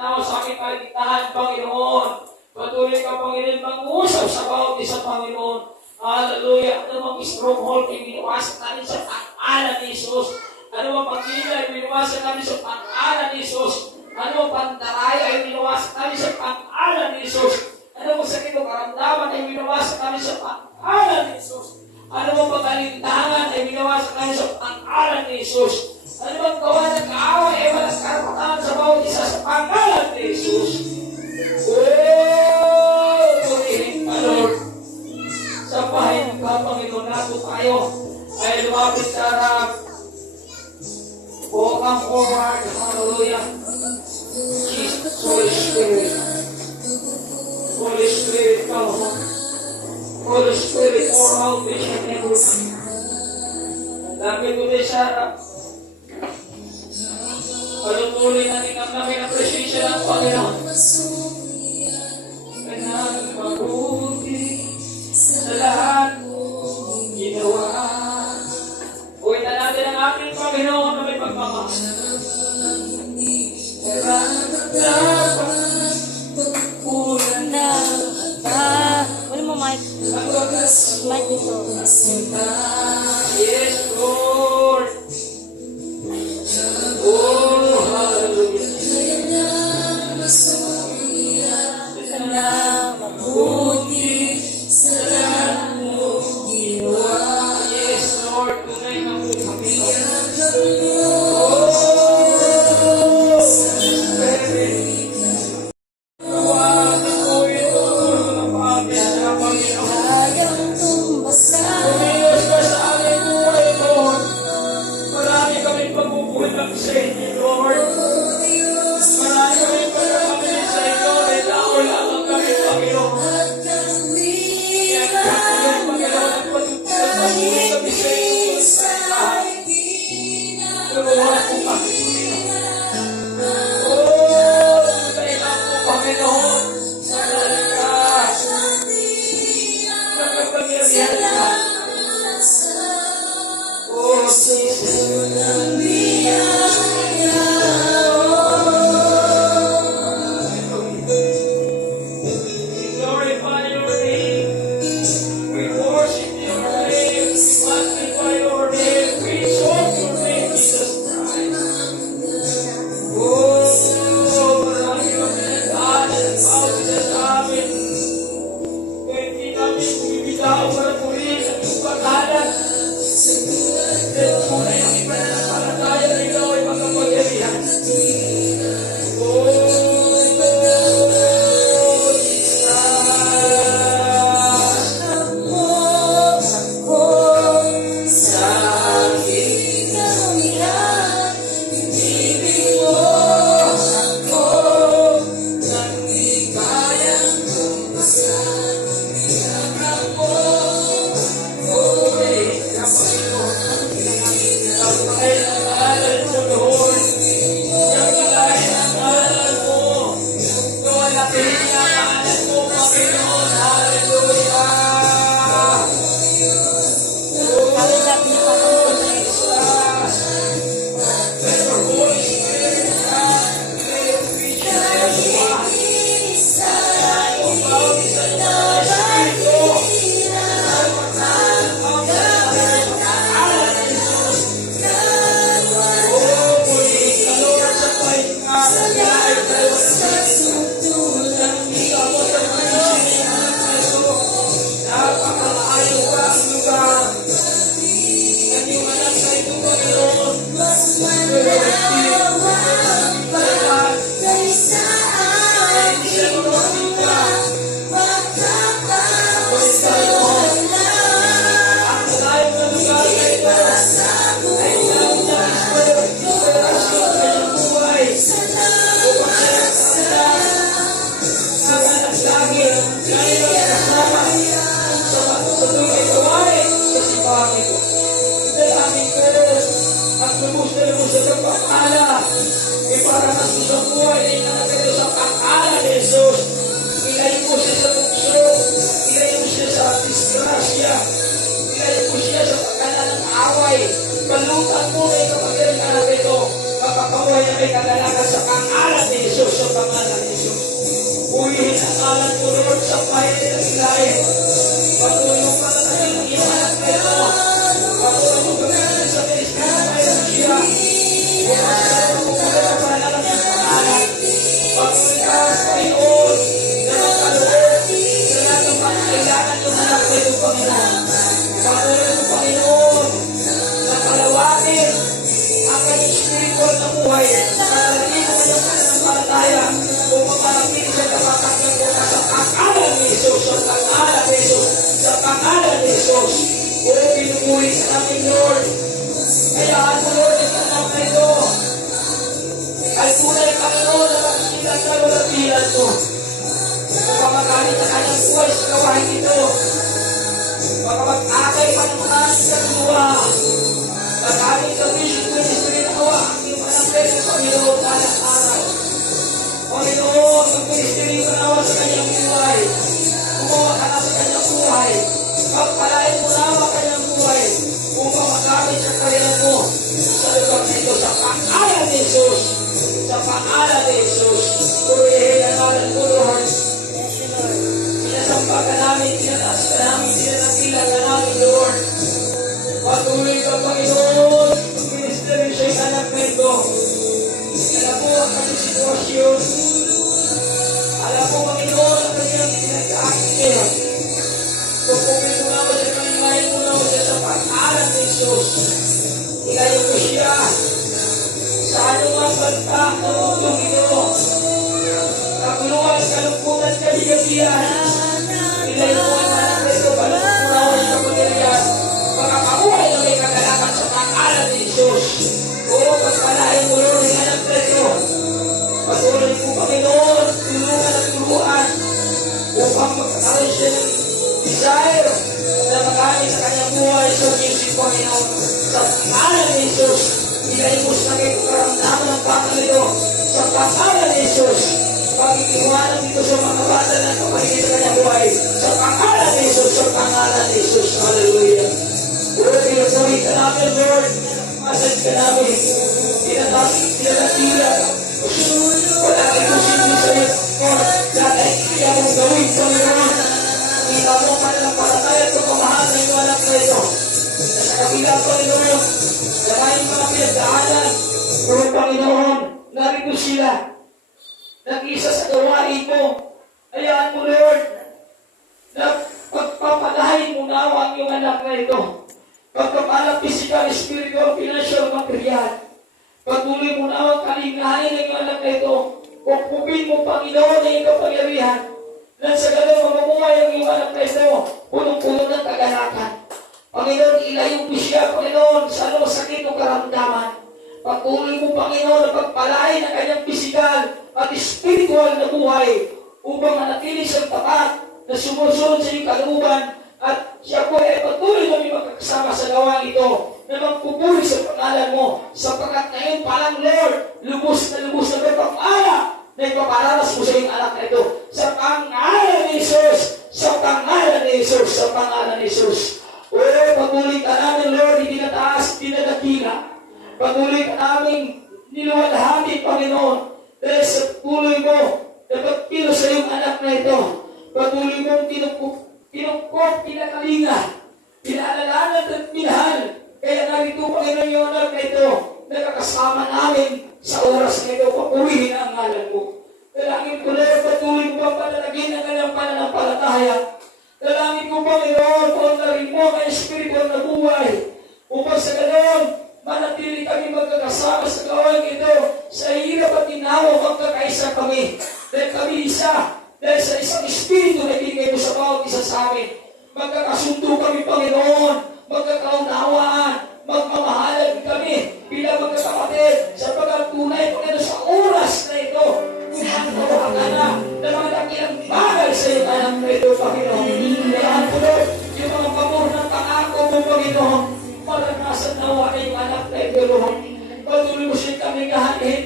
nawa sa aking kaligtahan, Panginoon. Patuloy ka, Panginoon, mag-uusap sa bawat isa, Panginoon. Hallelujah. Ano mang stronghold ay binawasan namin sa pangalan ni Jesus. Ano mang pag-ilay ay binawasan namin sa pangalan ni Jesus. Ano mang pandaraya ay binawasan namin sa pangalan ni Jesus. Ano mang sakit o karamdaman ay binawasan namin sa pangalan ni Jesus. Ano mang pag-alintangan ay binawasan namin sa pangalan ni Jesus. Ano mang gawa ng kaaway ay walang karapatan sa bawat isa sa pangalan ni Jesus. Purihin ka, Lord. Sampahin ka, Panginoon, nato tayo ay lumapit sa harap. Come forward. Hallelujah. Jesus, Holy Spirit. Holy Spirit, come. Holy Spirit, pour out each and every one. Lapit ko tayo sa harap. Palutuloy natin ang namin ang presensya ng Panginoon. Mabuti sa lahat mong ginawa. Uwitan natin ang ating Panginoon na may pagmamahal. Dapat pagpunan na Wala mo mic. Mic dito. Yes, Lord. Oh, hallelujah. Mabuti sa lahat mong ginawa. Yes, Lord. Tunay na po kami. Oh, Spirit. Tawagan ko ito ng pagkakit na Panginoon. Tumilos ka sa aming buhay, Lord. pinupuri ka namin, Lord. Kayaan mo, Lord, ang anak na ito. Ay tunay, Panginoon, na makikita sa lulapilan mo. Upang magamit ang kanyang buhay sa gawain ito. Baka mag-akay pa ng mga sa luwa. Magamit sa vision ministry na awa ang iyong anak na ito, Panginoon, anak-anak. Panginoon, ang ministry mo na awa sa kanyang buhay. Gumawa ka na sa kanyang buhay. Pagpalain mo na awa kanyang buhay. Upang magamit sa karilan mo. Sa lugar dito, sa pangalan ni Jesus. Sa pangalan ni Jesus. Purihin ang ngalan mo, Lord. Pinasamba ka namin, pinataas ka namin, pinanakila ka namin, Lord. Patuloy ka, Panginoon. Ministry siya'y anak na ito. Alam mo ang kanyang sitwasyon. Alam mo, Panginoon, ang kanyang pinag-aakil. Pagpupin mo naman siya, kanimahin mo naman siya sa pangalan ni Jesus. Ilayo mo siya sa anumang banta ng mundo ito. Kaguluhan, kalungkutan, kabigabihan. Ilayo mo ang anak na ito, palungkunawan siya pagkiriyan. Makakabuhay na may kagalakan sa pangalan ni Jesus. O, pagpalain mo, Lord, ang anak na ito. Patuloy mo, Panginoon, tulungan at turuan upang magkakaroon siya ng desire na magamit sa kanyang buhay sa music, Panginoon. Sa pangalan ni Jesus, ilayo mo sa kanyang karamdaman ng bata nito. Sa pangalan ni Jesus, pag-iiwanan dito sa mga bata na kapahingin sa kanyang buhay. Sa pangalan ni Jesus, sa pangalan ni Jesus. Hallelujah. Lord, pinasuri ka namin, Lord. Masad ka namin. Pinatila. Wala kayo sindi sa iyo, Lord. Dahil kaya mong gawin, Panginoon. Kita mo pananampalataya at pagmamahal ng iyong anak na ito. Sa kabila, Panginoon, damayin mga pinagdaanan. O Panginoon, narito sila. Nag-isa sa gawain mo. Hayaan mo, Lord, na pagpapalahin mo na ang iyong anak na ito. Pagpapalang physical, spiritual, financial, material. Patuloy mo na ang kalingahanin ng iyong anak na ito. Pagpupin mo, Panginoon, ng iyong kapangyarihan. Nang sa ganun, mamumuhay ang iyong anak na ito. Punong-puno ng kagalakan. Panginoon, ilayo mo siya, Panginoon, sa anong sakit o karamdaman. Patuloy mo, Panginoon, na pagpalain ang kanyang physical at spiritual na buhay upang manatili siyang tapat na sumusunod sa iyong kalooban at siya po ay patuloy na may magkakasama sa gawang ito na magpupuri sa pangalan mo sapagkat ngayon palang, Lord, lubos na pagpapala na ipaparanas mo sa iyong anak na ito sa pangalan ni Jesus, sa pangalan ni Jesus, sa pangalan ni Jesus. O, patuloy ka namin, Lord, itinataas, itinadakila. Patuloy ka namin niluwalhati, Panginoon, dahil sa tuloy mo na pagpilo sa iyong anak na ito. Patuloy mong pinukot, pinakalinga, pinaalalanan at pinahal. Kaya narito, Panginoon, yung anak na ito, nakakasama namin sa oras na ito, papurihin ang ngalan mo. Dalangin ko, Lord, patuloy mo bang palalagin ang kanyang pananampalataya. Dalangin ko, Panginoon, kung narin mo ang espiritual na buhay. Upang sa ganon, manatili kami magkakasama sa gawain ito. Sa hirap at ginawa, magkakaisa kami. Dahil kami isa. Dahil sa isang espiritu na ibigay mo sa bawat isa sa amin. Magkakasundo kami, Panginoon. Magkakaunawaan. Magmamahalan kami bilang magkakapatid. Sapagkat tunay, Panginoon, sa oras na ito, ginagawa ka na ng mga dakilang bagay sa iyo anak na ito, Panginoon. Kaya po, Lord, yung mga pamor ng pangako mo, Panginoon, maranasan nawa na yung anak na ito, Lord. Patuloy mo siyang kamigahanin.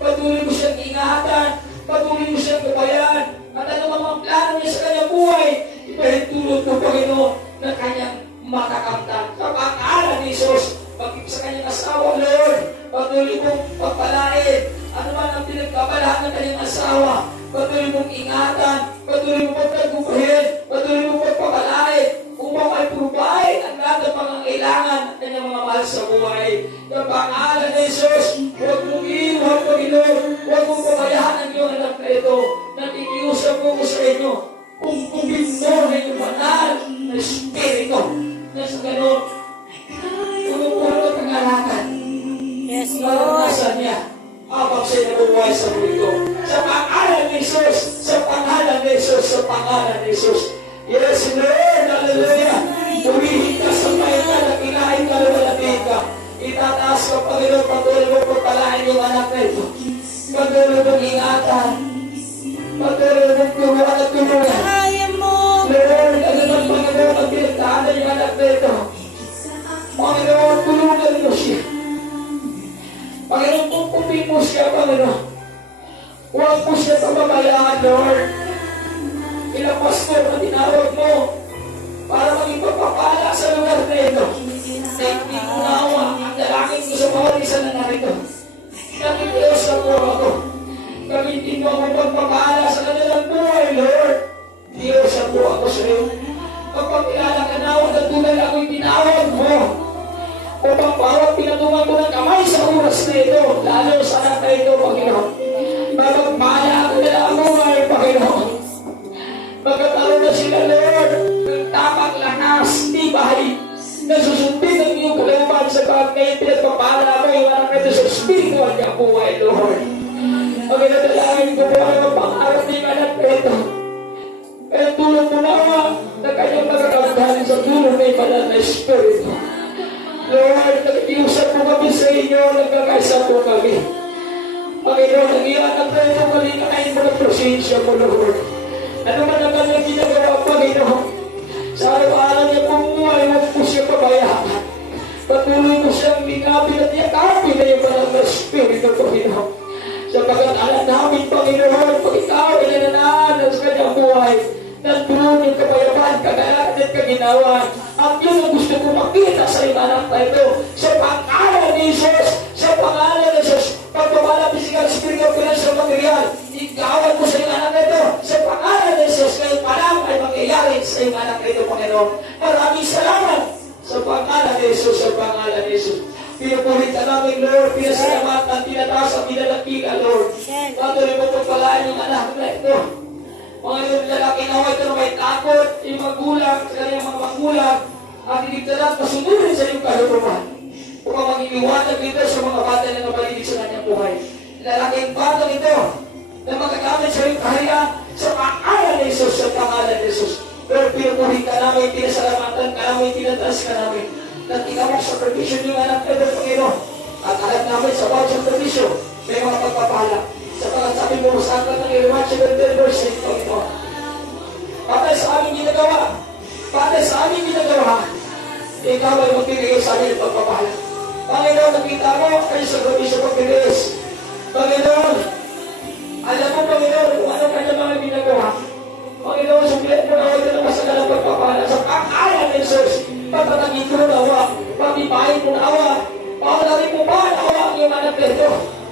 Patuloy mo siyang ingatan. Patuloy mo siyang gabayan. At ano mga plano niya sa kanyang buhay, ipahintulot mo, Panginoon, na kanyang makakamtan. Sa pangalan ni Jesus, pag sa kanyang asawa, Lord, patuloy mong pagpalain. Ano man ang pinagkabalahan ng kanyang asawa, patuloy mong ingatan, patuloy mong pagkaguhin, patuloy mong pagpapalain, upang ay provide ang lahat ng pangangailangan ng kanyang mga mahal sa buhay. Sa pangalan ni Jesus, huwag mong iiwan, Panginoon, huwag mong pabayaan ang iyong anak na ito. Nakikiusap ko sa inyo, pungpungin mo na yung banal na espiritu na sa ganon, puno-puno ng pangalakan. Yes, Maranasan niya habang siya nabubuhay sa mundo. Sa pangalan ni Jesus, sa pangalan ni Jesus, sa pangalan ni Jesus. Yes, Lord, hallelujah. Purihin ka sa bayan na Itataas ko, Panginoon, patuloy mo pagpalain yung anak na ito. Patuloy mong ingatan. Patuloy mong tulungan at tulungan. Kaya mo. Lord, ano ng Panginoon ang pinagdaanan yung anak na ito? Panginoon, tulungan mo siya. Panginoon, tungkupin mo siya, Panginoon. Huwag mo siya pababayaan, Lord. Ilang pastor na tinawag mo para maging pagpapala sa lugar na ito. Na hindi ko nawa ang dalangin ko sa bawat isa na narito. Nakitios na po ako. Gamitin mo ako pagpapala sa kanilang buhay, Lord. Diyos na po ako sa iyo. Kapag kilala ka na ako na tulad ako'y tinawag mo. Upang bawat pinatungan ko ng kamay sa oras na ito, lalo sa anak na ito, Panginoon. Mapagpala ako na ang buhay, Panginoon. Magkataroon na sila, Lord, ng tamang lakas, tibay, na susundin ang iyong kalooban sa pag ngayon pinagpapala mo yung anak na ito sa spiritual niya buhay, Lord. Ang inadalahin ko po ay mapangarap ng anak na ito. Kaya tulong mo nawa na kanyang magkakamdahan sa tulong na ibanal na Espiritu. Lord, nag-iusap mo kami sa inyo, nagkakaisa po kami. Panginoon, ang iyong anak na ito, kalinain mo ng prosensya mo, Lord. Ano man ang kanyang ginagawa, Panginoon? Sa araw-araw niya pong buhay, huwag po siya pabayaan. Patuloy mo siyang minapin at yakapin na yung banal na Espiritu, Panginoon. Sapagkat alam namin, Panginoon, pag ikaw ay nananaan sa kanyang buhay, nandun yung kapayapaan, kagalakan at kaginawan. At yun ang gusto ko makita sa iyong anak na ito. Sa pangalan ni Jesus, sa pangalan ni Jesus, pagpapala, physical, spiritual, financial, material, ikawan mo sa iyong anak na ito. Sa pangalan ni Jesus, ngayon pa lang ay mangyayari sa iyong anak na ito, Panginoon. Maraming salamat sa pangalan ni Jesus, sa pangalan ni Jesus. Pinupulit ka namin, Lord, pinasalamatan, tinataas ang pinalakika, Lord. Patuloy mo pagpalaan yung anak na ito. Mga lalaki na ito na may takot, yung magulang, sa kanyang mga magulang, at iligtalang pasunurin sa iyong kalooban. Upang mag-iiwanag dito sa mga bata na napaligid sa kanyang buhay. Lalaking bata ito, na magagamit sa iyong kaharian, sa pangalan ni Jesus, sa pangalan ni Jesus. Lord, pinupulit ka namin, pinasalamatan ka namin, tinataas ka namin. At ikaw ang sakripisyo ng anak na ito, Panginoon. At alam namin sa bawat sakripisyo, may mga pagpapala. Sapagkat sabi mo sa angkat ng Iluman, sa verse 8, Panginoon. Patay sa aming ginagawa, ikaw ay magbibigay sa amin ng pagpapala. Panginoon, nakita mo kayo sa sakripisyo pagbilis. Panginoon, alam mo, Panginoon, kung ano kanya mga ginagawa. Panginoon, sumblet mo na ako ito ng masagalang pagpapala. Sa pangalan ni Jesus, pagpatagin mo na awa, pagpipahin mo na awa, paularin mo ba na awa ang iyong anak nito,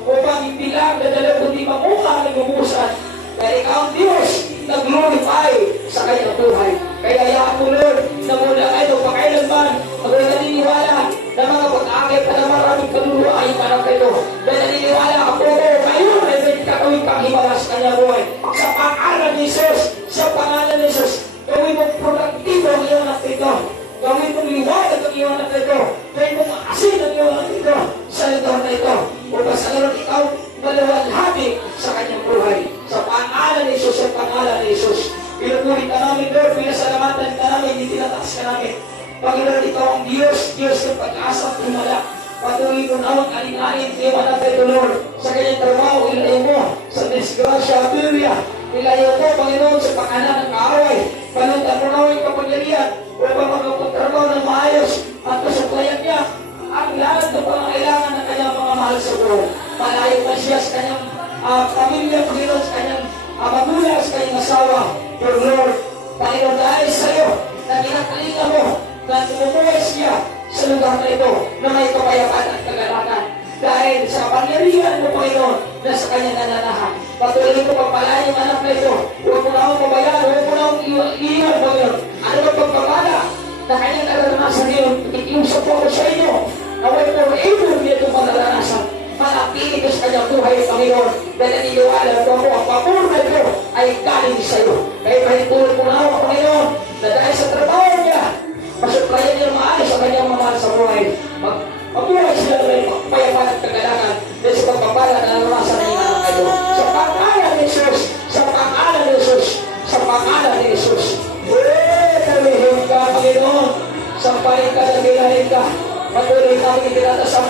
upang hindi lang dadala kundi mamukha ng gumusan. Kaya ikaw ang Diyos na glorify sa kanyang buhay. Kaya hayaan mo, Lord, na mula kayo pakailanman, maging naniniwala na mga pag-akit na maraming kaluluwa ay anak nito. Dahil naniniwala ako, ngayon ay may kakawin kang himalas sa kanyang buhay. Sa pangalan ni Jesus, sa pangalan ni Jesus, gawin mo produktibo ang iyong anak nito. Gawin mong liwanag ang iyong anak nito. Gawin mong asin ang iyong anak nito sa lugar na ito. Upang sa ngayon ikaw, malawalhati sa kanyang buhay. Sa pangalan ni Jesus, sa pangalan ni Jesus. Pinupulit ka namin, Lord, pinasalamatan ka namin, itinataas ka namin. Panginoon, ikaw ang Diyos, Diyos ng pag-asa at tumala. Patuloy mo na ang alinanin, iyong anak nito, Lord, sa kanyang trabaho, ilayo mo, sa disgrasya, abilia, ilayo mo, Panginoon, sa pangalan ng kaaway. Panuntan mo na ang kapangyarihan, upang magpagtrabaho ng maayos at kasuklayan niya ang lahat ng pangangailangan ng kanyang mga mahal sa buhay. Malayo pa siya sa kanyang pamilya, Panginoon, sa kanyang magulang, sa kanyang asawa. Pero Lord, Panginoon, dahil sa iyo, na kinakalinga mo, na tumumuhay siya sa lugar na ito, na may kapayapaan at kagalakan. Dahil sa kapangyarihan mo, Panginoon, na sa kanyang nananahan. Patuloy ko pagpalain yung anak na ito. Huwag mo na akong pabayaan, huwag mo na akong iiwan, Panginoon. Ano ba pagpapala na kanyang naranasan yun? Ikiusap po ako sa inyo, na huwag mo able niya itong pagdaranasan. Manapili ko sa kanyang buhay, Panginoon. Dahil naniniwala ko ako, ang pamor na ito ay galing sa iyo. Kaya pahintulad mo na ako, Panginoon, na dahil sa trabaho niya, masuklayan niya maayos sa kanyang mamahal sa buhay. Mabuhay sila na may payapaan at kagalakan dahil sa pagpapala na naranasan na yung anak ito. Sa pangalan ni Jesus, sa pangalan ni Jesus, sa pangalan ni Jesus. Kalihin ka, Panginoon. Sampahin ka, nagilahin ka. Patuloy namin itinataas ang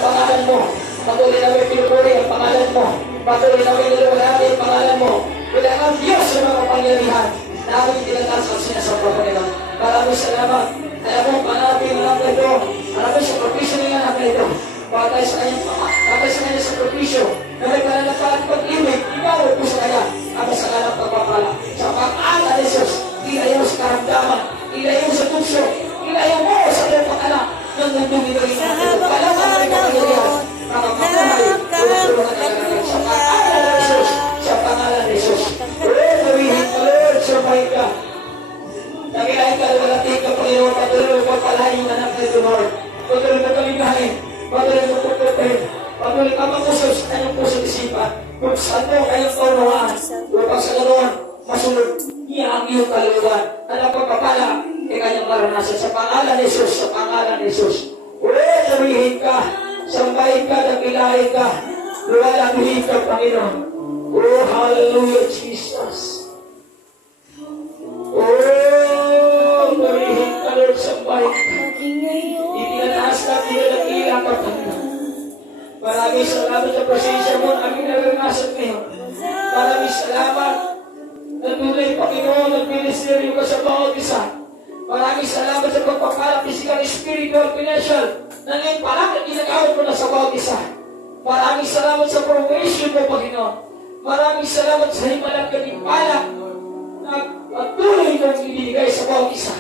kapangyarihan na aming tinataas ang sinasobra ko nila. Maraming salamat. Kaya mo, panapin ang anak na ito. Maraming sa propisyo ng anak na ito. Batay sa kanya sa propisyo. Na may kalalapalan pag-ibig, ikaw po sa kanya. Ang sa kalang pagpapala. Sa pag-ala ni Jesus, ilayaw sa karamdaman, ilayaw sa tukso, ilayaw mo sa iyong pag-ala ng mundong ito. Sa habang Palaman ng kapangyarihan. Makapakamay, tutulungan ka natin sa pangalan ni Jesus. Sa pangalan ni Jesus. Lord, sabihin ka, Lord, survive ka. Nagilahin ka, walating ka, Panginoon, patuloy mo pagpalahin yung anak nito, Lord. Patuloy mo kaligahin, patuloy mo pagpapin, patuloy ka mapuso sa kanyang puso isipan, kung saan mo kayong kaunawaan, upang sa ganoon, masunod niya ang iyong kaluluwan, at ang pagpapala, ay kanyang maranasan sa pangalan ni Jesus, sa pangalan ni Jesus. Lord, sabihin ka, sambahin ka, dakilahin ka, luwalabihin ka, Panginoon. Oh, hallelujah, Jesus. Oh, marihin ka, Lord, sambahin ka. Maging ngayon. Itinataas na pinalakila ka, Panginoon. Maraming salamat sa presensya mo na aming naranasan ngayon. Maraming salamat na tunay, Panginoon, at ministeryo ka sa bawat isa. Maraming salamat sa pagpapala, physical, spiritual, financial, na ngayon parang ginagawad mo na sa bawat isa. Maraming salamat sa provision mo, Panginoon. Maraming salamat sa himalang katimpala na patuloy mong ibinigay sa bawat isa.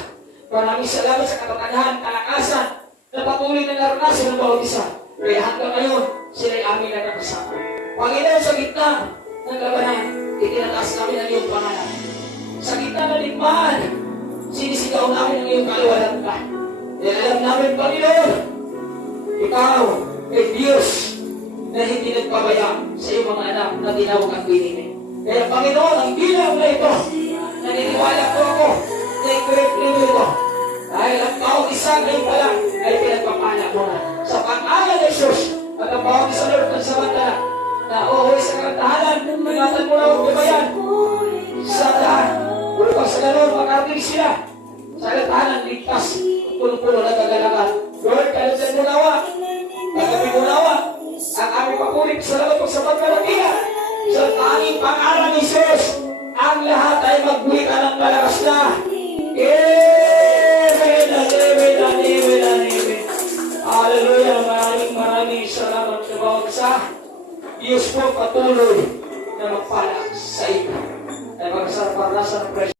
Maraming salamat sa katatagahan, kalakasan, na patuloy na naranasan ng bawat isa. Kaya hanggang ngayon, sila'y aming nakakasama. Panginoon, sa gitna ng labanan, itinataas namin ang iyong pangalan. Sa gitna ng ligmaan, sinisigaw namin ang iyong kaluwalan ka. Dahil alam namin, Panginoon, ikaw ay Diyos na hindi nagpabaya sa iyong mga anak na tinawag ang pinili. Kaya Panginoon, ang bilang na ito, naniniwala ko ako na i-correct ito. Dahil ang bawat isa ngayon pala ay pinagpapala mo na. Sa pangalan ni Jesus at ang bawat isa Lord ng samantala na uuwi sa karantahanan, ingatan mo na huwag gabayan sa daan. Upang sa ganoon, makarating sila sa karantahanan, ligtas, puno-puno na kagalakan. Lord, kalagyan mo nawa, kagabi mo nawa, ang aming papulit sa lahat sa pagkarating sa tanging pangalan ni Jesus, ang lahat ay magbuhi ka ng malakas na. Amen and amen and amen and amen. Hallelujah. Maraming salamat sa bawat isa. Diyos po patuloy na magpala sa iyo. Ay magsarap para sa presyo.